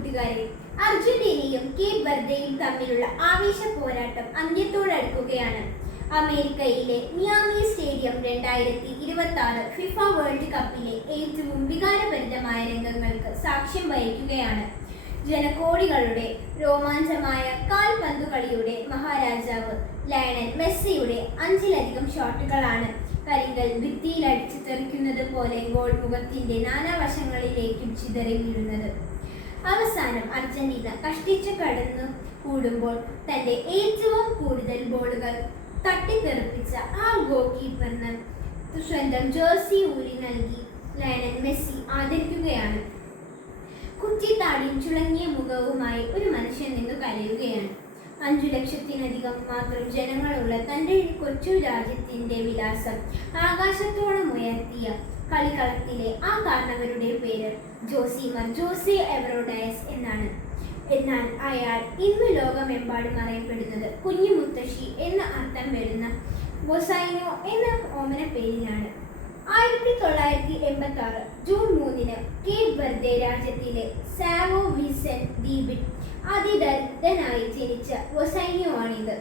കൂട്ടുകാരെ, അർജന്റീനയും കേപ്പ് വെർദെയും തമ്മിലുള്ള ആവേശ പോരാട്ടം അന്ത്യത്തോടടുക്കുകയാണ്. അമേരിക്കയിലെ മിയാമി സ്റ്റേഡിയം 2026 ഫിഫ വേൾഡ് കപ്പിലെ ഏറ്റവും വികാരഭരിതമായ രംഗങ്ങൾക്ക് സാക്ഷ്യം വഹിക്കുകയാണ്. ജനകോടികളുടെ രോമാഞ്ചമായ കാൽപന്തുകളിയുടെ മഹാരാജാവ് ലയണൽ മെസ്സിയുടെ 5ലധികം ഷോട്ടുകളാണ് കരിങ്കൽ ഭിത്തിയിൽ അടിച്ചു തെറിക്കുന്നത് പോലെ ഗോൾ മുഖത്തിന്റെ നാനാവശങ്ങളിലേക്കും ചിതറി വീഴുന്നത്. അവസാനം അർജന്റീന കഷ്ടിച്ചു കടന്നു കൂടുമ്പോൾ തന്റെ ഏറ്റവും കൂടുതൽ ബോളുകൾ തട്ടിത്തെറിപ്പിച്ച ആ ഗോൾ കീപ്പറിന് സ്വന്തം ജേഴ്സി ഊരി നൽകി ലയണൽ മെസ്സി ആദരിക്കുകയാണ്. കുറ്റിത്താടിയും ചുളങ്ങിയ മുഖവുമായി ഒരു മനുഷ്യൻ നിന്ന് കരയുകയാണ്. 5 ലക്ഷത്തിലധികം മാത്രം ജനങ്ങളുള്ള തൻ്റെ കൊച്ചു രാജ്യത്തിന്റെ വിലാസം ആകാശത്തോളം ഉയർത്തിയ കളിക്കളത്തിലെ ആ കാരണവരുടെ പേര് ജോസെ എവറോഡയസ് എന്നാണ്. എന്നാൽ അയാൾ ഇന്ന് ലോകമെമ്പാടും അറിയപ്പെടുന്നത് കുഞ്ഞു മുത്തശ്ശി എന്ന അർത്ഥം വരുന്ന ബൊസൈനോ എന്ന ഓമന പേരിലാണ്. 1986 ജൂൺ 3 കേപ്പ് വെർദെ രാജ്യത്തിലെ സാവോ വിസെന്റ് ദ്വീപിൽ അതിദരിദ്രനായി ജനിച്ച ബൊസൈനോ ആണിത്.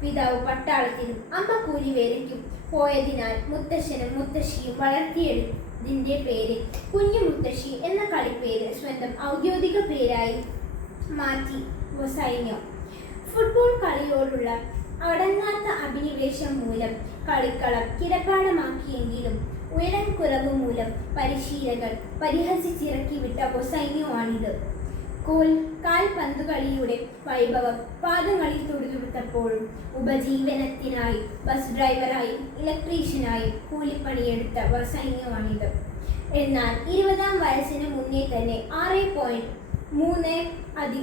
പിതാവ് പട്ടാളത്തിനും അമ്മ കൂലിവേലയ്ക്കും പോയതിനാൽ മുത്തശ്ശനും മുത്തശ്ശിയും വളർത്തിയെടുത്തതിന്റെ പേര് കുഞ്ഞു മുത്തശ്ശി എന്ന കളിപ്പേര് സ്വന്തം ഔദ്യോഗിക പേരായി മാറ്റി ബൊസൈനോ. ഫുട്ബോൾ കളിയോടുള്ള അടങ്ങാത്ത അഭിനിവേശം മൂലം കളിക്കളം കിടപ്പാടമാക്കിയെങ്കിലും ഉയരം കുറവ് മൂലം പരിശീലകർ പരിഹസിച്ചിറക്കി വിട്ട ബൊസൈനോ ആണിത്. കാൽപന്തുകളിയുടെ വൈഭവം പാദങ്ങളിൽ തുടിതുടുത്തപ്പോഴും ഉപജീവനത്തിനായി ബസ് ഡ്രൈവറായും ഇലക്ട്രീഷ്യനായും കൂലിപ്പണിയെടുത്ത ബൊസൈനോ ആണിത്. എന്നാൽ 20-ാം വയസ്സിന് മുന്നേ തന്നെ 6.3 അടി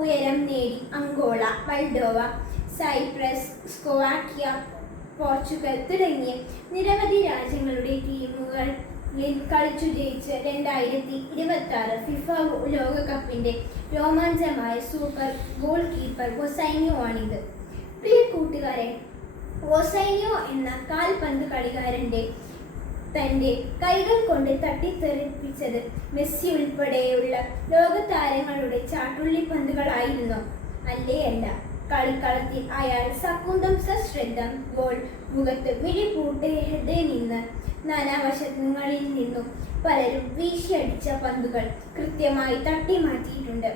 ഉയരം നേടി Angola, Moldova, Cyprus, Slovakia, Portugal തുടങ്ങിയ നിരവധി രാജ്യങ്ങളുടെ ടീമുകളിൽ കളിച്ചു ജയിച്ച് 2026 ഫിഫ ലോകകപ്പിന്റെ രോമാഞ്ചമായ സൂപ്പർ ഗോൾ കീപ്പർ ബൊസൈനോ ആണിത്. പ്രിയ കൂട്ടുകാരെ, ബൊസൈനോ എന്ന കാൽപന്ത് കളിക്കാരന്റെ തന്റെ കൈകൾ കൊണ്ട് തട്ടിത്തെറിപ്പിച്ചത് മെസ്സി ഉൾപ്പെടെയുള്ള ലോകതാരങ്ങളുടെ ചാട്ടുള്ളിപ്പന്തുകളായിരുന്നോ? അല്ല. കളിക്കളത്തിൽ അയാൾ സക്കുന്തം സശ്രദ്ധം ഗോൾ മുഖത്ത് വിഴിപൂട്ടേടെ നിന്ന് നാനാവശങ്ങളിൽ നിന്നും പലരും വീശിയടിച്ച പന്തുകൾ കൃത്യമായി തട്ടി മാറ്റിയിട്ടുണ്ട്.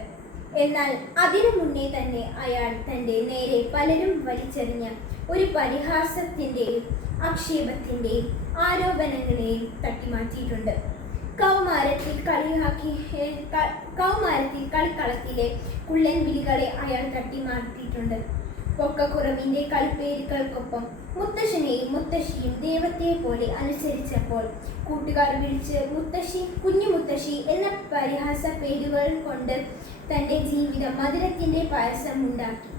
എന്നാൽ അതിനു മുന്നേ തന്നെ അയാൾ തന്റെ നേരെ പലരും വലിച്ചെറിഞ്ഞ ഒരു പരിഹാസത്തിന്റെയും ആക്ഷേപത്തിന്റെയും ആരോപണങ്ങളെയും തട്ടിമാറ്റിയിട്ടുണ്ട്. കൗമാരത്തിൽ കളിക്കളത്തിലെ കുള്ളൻ വിളികളെ അയാൾ തട്ടിമാറ്റിയിട്ടുണ്ട്. പൊക്കക്കുറവിന്റെ കളിപ്പേരുകൾക്കൊപ്പം മുത്തശ്ശനെയും മുത്തശ്ശിയും ദൈവത്തെ പോലെ അനുസരിച്ചപ്പോൾ കൂട്ടുകാർ വിളിച്ച് കുഞ്ഞു മുത്തശ്ശി എന്ന പരിഹാസ പേരുകൾ കൊണ്ട് തന്റെ ജീവിതം മധുരത്തിന്റെ പായസം ഉണ്ടാക്കി.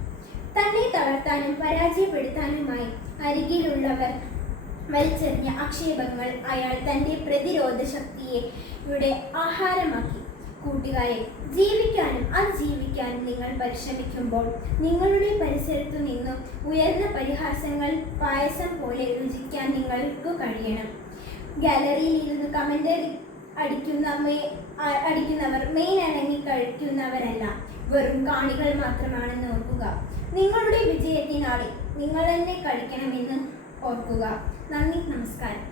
തന്നെ തളർത്താനും പരാജയപ്പെടുത്താനുമായി അരികിലുള്ളവർ വലിച്ചെറിഞ്ഞ ആക്ഷേപങ്ങൾ അയാൾ തന്റെ പ്രതിരോധ ശക്തിയുടെ ആഹാരമാക്കി. കൂട്ടുകാരെ, ജീവിക്കാനും അതിജീവിക്കാനും നിങ്ങൾ പരിശ്രമിക്കുമ്പോൾ നിങ്ങളുടെ പരിസരത്തു നിന്നും ഉയർന്ന പരിഹാസങ്ങൾ പായസം പോലെ രുചിക്കാൻ നിങ്ങൾക്ക് കഴിയണം. ഗാലറിയിൽ ഇരുന്ന് കമന്റ് അടിക്കുന്നവർ മെയിൻ അടങ്ങി കഴിക്കുന്നവരല്ല, വെറും കാണികൾ മാത്രമാണെന്ന് ഓർക്കുക. നിങ്ങളുടെ വിജയത്തിനായി നിങ്ങൾ തന്നെ കഴിക്കണമെന്ന് ഓർക്കുക. നന്ദി, നമസ്കാരം.